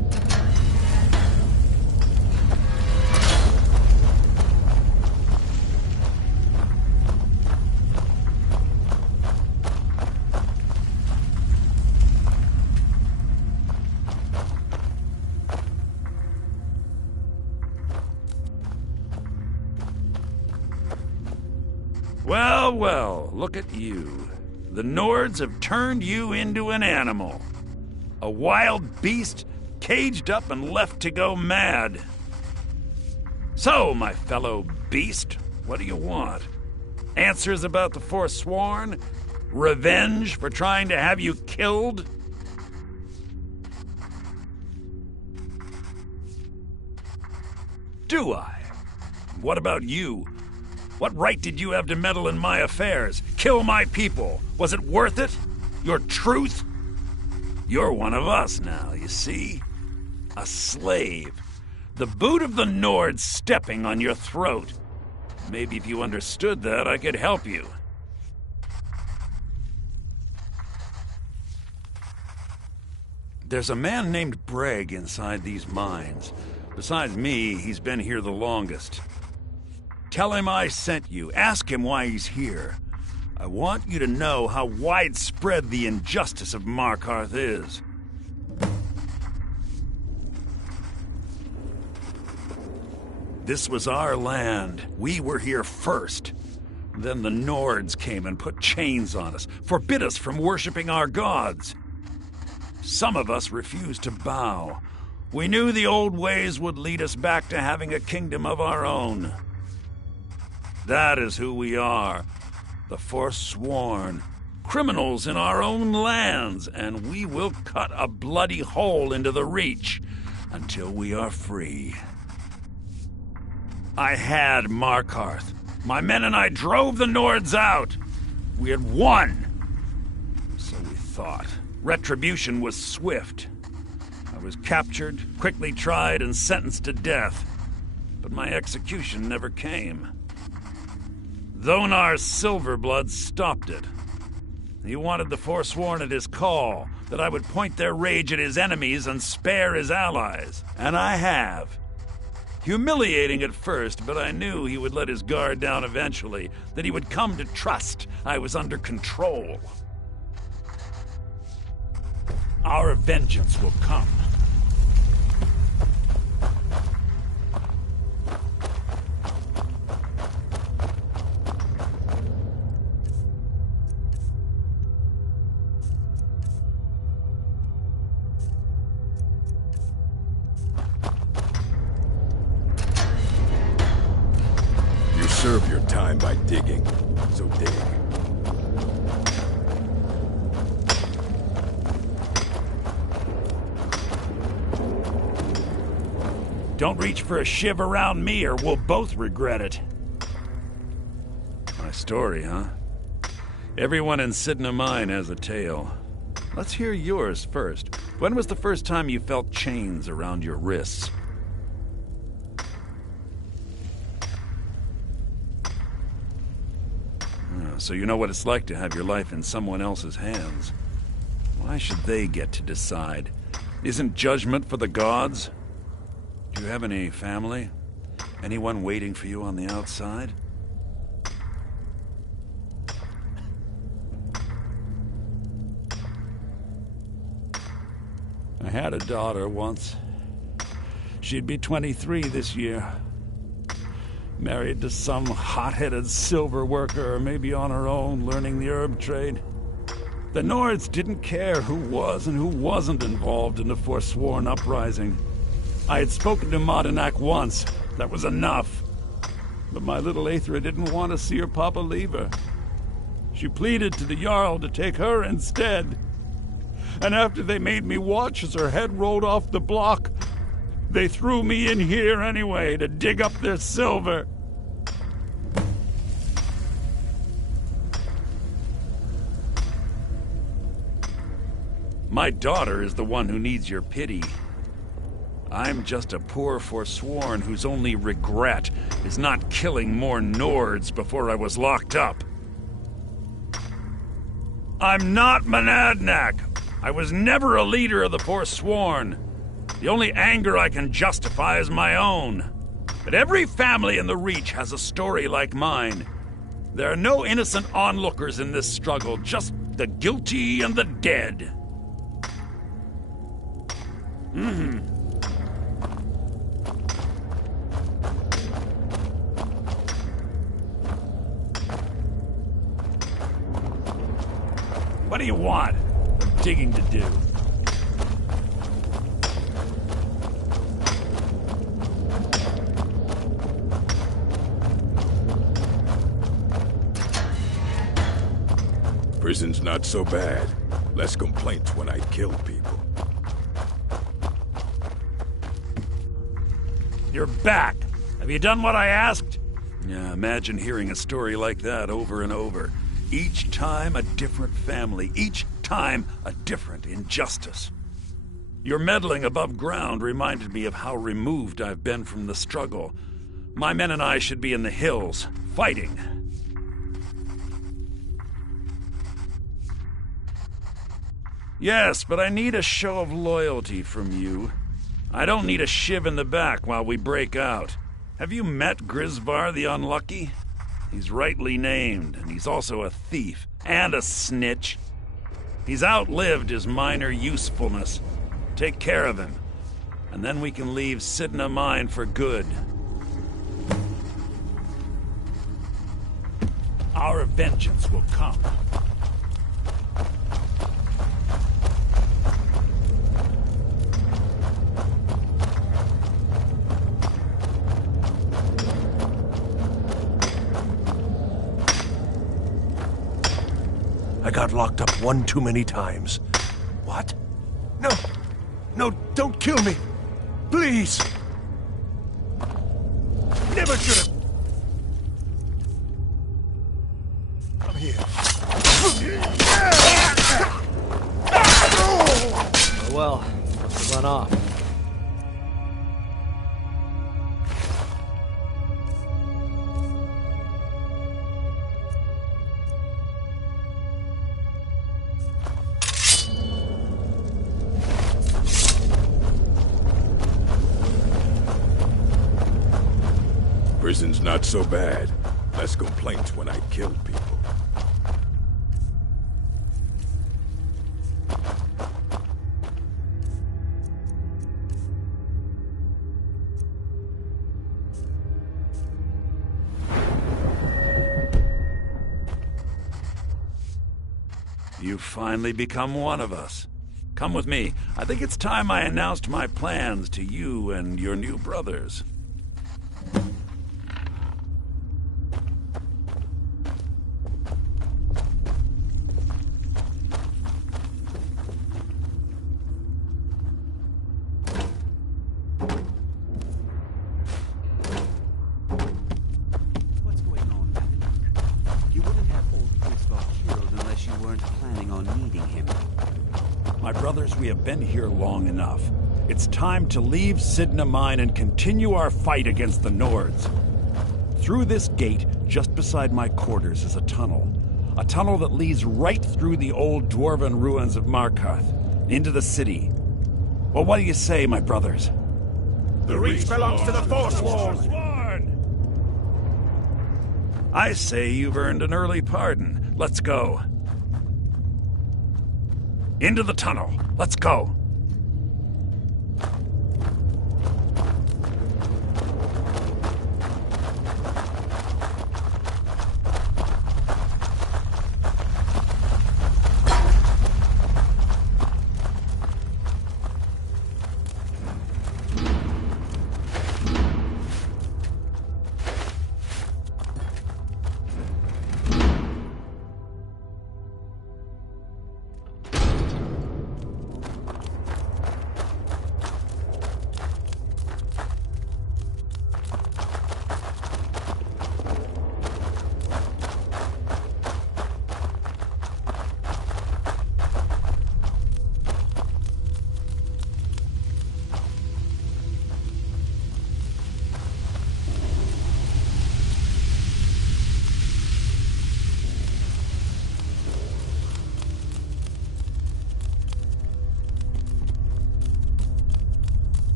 Well, well, look at you. The Nords have turned you into an animal. A wild beast caged up and left to go mad. So, my fellow beast, what do you want? Answers about the Forsworn? Revenge for trying to have you killed? Do I? What about you? What right did you have to meddle in my affairs? Kill my people? Was it worth it? Your truth? You're one of us now, you see? A slave. The boot of the Nords stepping on your throat. Maybe if you understood that, I could help you. There's a man named Breg inside these mines. Besides me, he's been here the longest. Tell him I sent you. Ask him why he's here. I want you to know how widespread the injustice of Markarth is. This was our land. We were here first. Then the Nords came and put chains on us, forbid us from worshipping our gods. Some of us refused to bow. We knew the old ways would lead us back to having a kingdom of our own. That is who we are, the Forsworn, criminals in our own lands, and we will cut a bloody hole into the Reach until we are free. I had Markarth. My men and I drove the Nords out. We had won. So we thought. Retribution was swift. I was captured, quickly tried, and sentenced to death. But my execution never came. Dhonar's Silverblood stopped it. He wanted the Forsworn at his call, that I would point their rage at his enemies and spare his allies. And I have. Humiliating at first, but I knew he would let his guard down eventually, that he would come to trust I was under control. Our vengeance will come. Serve your time by digging, so dig. Don't reach for a shiv around me or we'll both regret it. My story, huh? Everyone in Sidna Mine has a tale. Let's hear yours first. When was the first time you felt chains around your wrists? So you know what it's like to have your life in someone else's hands. Why should they get to decide? Isn't judgment for the gods? Do you have any family? Anyone waiting for you on the outside? I had a daughter once. She'd be 23 this year. Married to some hot-headed silver worker, or maybe on her own, learning the herb trade. The Nords didn't care who was and who wasn't involved in the Forsworn uprising. I had spoken to Madanak once. That was enough. But my little Aethra didn't want to see her papa leave her. She pleaded to the Jarl to take her instead. And after they made me watch as her head rolled off the block, they threw me in here anyway to dig up their silver. My daughter is the one who needs your pity. I'm just a poor Forsworn whose only regret is not killing more Nords before I was locked up. I'm not Monadnack. I was never a leader of the Forsworn. The only anger I can justify is my own. But every family in the Reach has a story like mine. There are no innocent onlookers in this struggle, just the guilty and the dead. What do you want? I'm digging to do. Prison's not so bad. Less complaints when I kill people. You're back! Have you done what I asked? Yeah, imagine hearing a story like that over and over. Each time a different family, each time a different injustice. Your meddling above ground reminded me of how removed I've been from the struggle. My men and I should be in the hills, fighting. Yes, but I need a show of loyalty from you. I don't need a shiv in the back while we break out. Have you met Grisvar the Unlucky? He's rightly named, and he's also a thief and a snitch. He's outlived his minor usefulness. Take care of him, and then we can leave Sidna Mine for good. Our vengeance will come. I got locked up one too many times. What? No! No, don't kill me! Please! Never should have... Come here. Oh well, must have run off. Prison's not so bad. Less complaints when I kill people. You've finally become one of us. Come with me. I think it's time I announced my plans to you and your new brothers. What's going on, Madeline? You wouldn't have old Grisvar killed unless you weren't planning on needing him. My brothers, we have been here long enough. It's time to leave Sidna Mine and continue our fight against the Nords. Through this gate, just beside my quarters, is a tunnel. A tunnel that leads right through the old dwarven ruins of Markarth, into the city. Well, what do you say, my brothers? The Reach belongs to the Forsworn! I say you've earned an early pardon. Let's go. Into the tunnel. Let's go.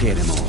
Get him all.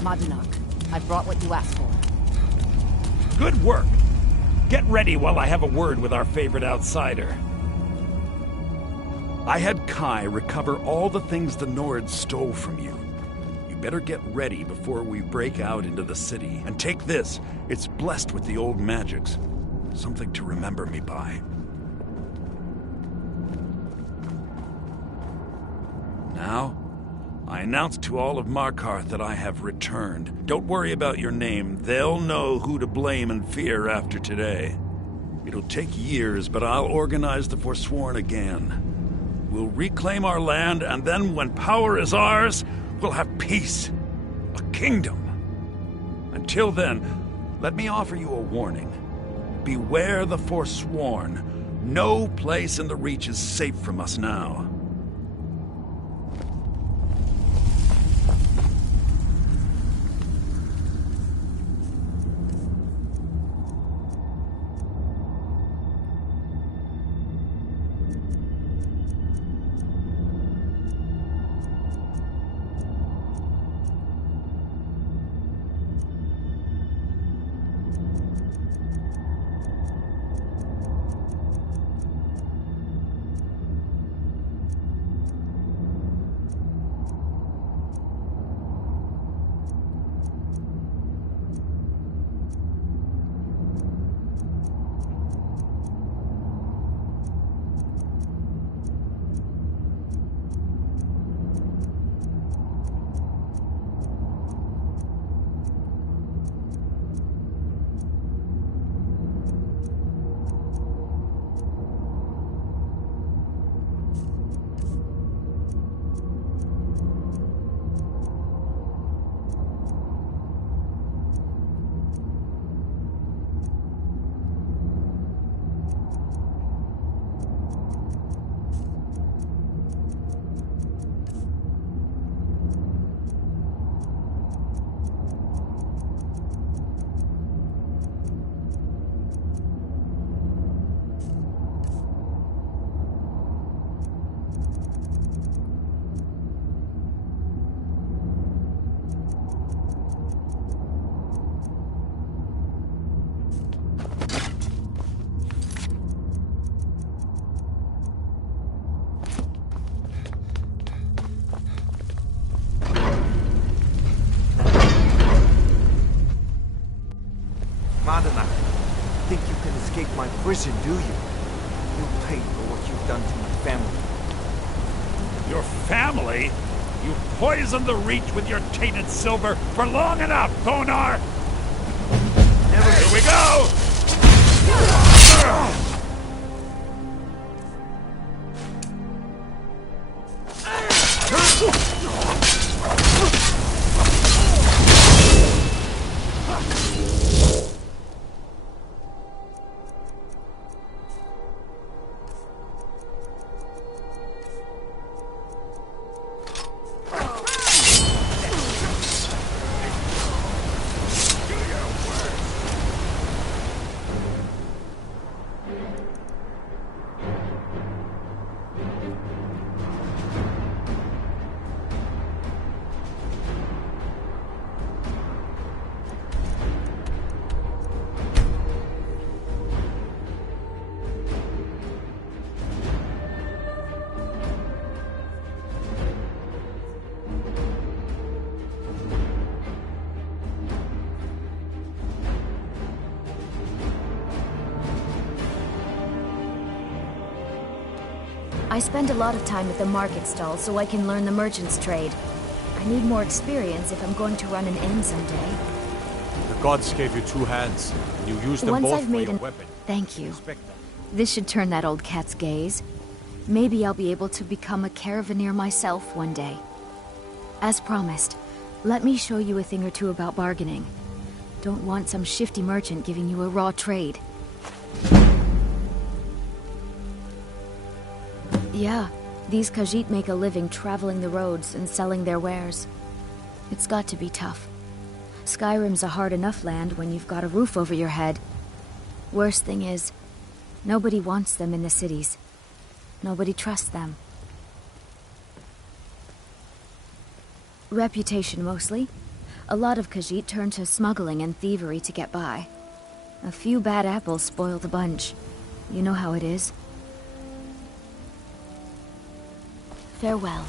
Madanak, I've brought what you asked for. Good work. Get ready while I have a word with our favorite outsider. I had Kai recover all the things the Nords stole from you. You better get ready before we break out into the city. And take this. It's blessed with the old magics. Something to remember me by. Now, I announce to all of Markarth that I have returned. Don't worry about your name. They'll know who to blame and fear after today. It'll take years, but I'll organize the Forsworn again. We'll reclaim our land, and then when power is ours, we'll have peace. A kingdom. Until then, let me offer you a warning. Beware the Forsworn. No place in the Reach is safe from us now. Madanak, think you can escape my prison, do you? You'll pay for what you've done to my family. Your family? You poisoned the Reach with your tainted silver for long enough, Thonar! Here we go! I spend a lot of time at the market stall so I can learn the merchant's trade. I need more experience if I'm going to run an inn someday. The gods gave you two hands, and you used them Once both I've for made your an... weapon. Thank you. Respect them. This should turn that old cat's gaze. Maybe I'll be able to become a caravaneer myself one day. As promised, let me show you a thing or two about bargaining. Don't want some shifty merchant giving you a raw trade. Yeah, these Khajiit make a living traveling the roads and selling their wares. It's got to be tough. Skyrim's a hard enough land when you've got a roof over your head. Worst thing is, nobody wants them in the cities. Nobody trusts them. Reputation, mostly. A lot of Khajiit turn to smuggling and thievery to get by. A few bad apples spoil the bunch. You know how it is. Farewell.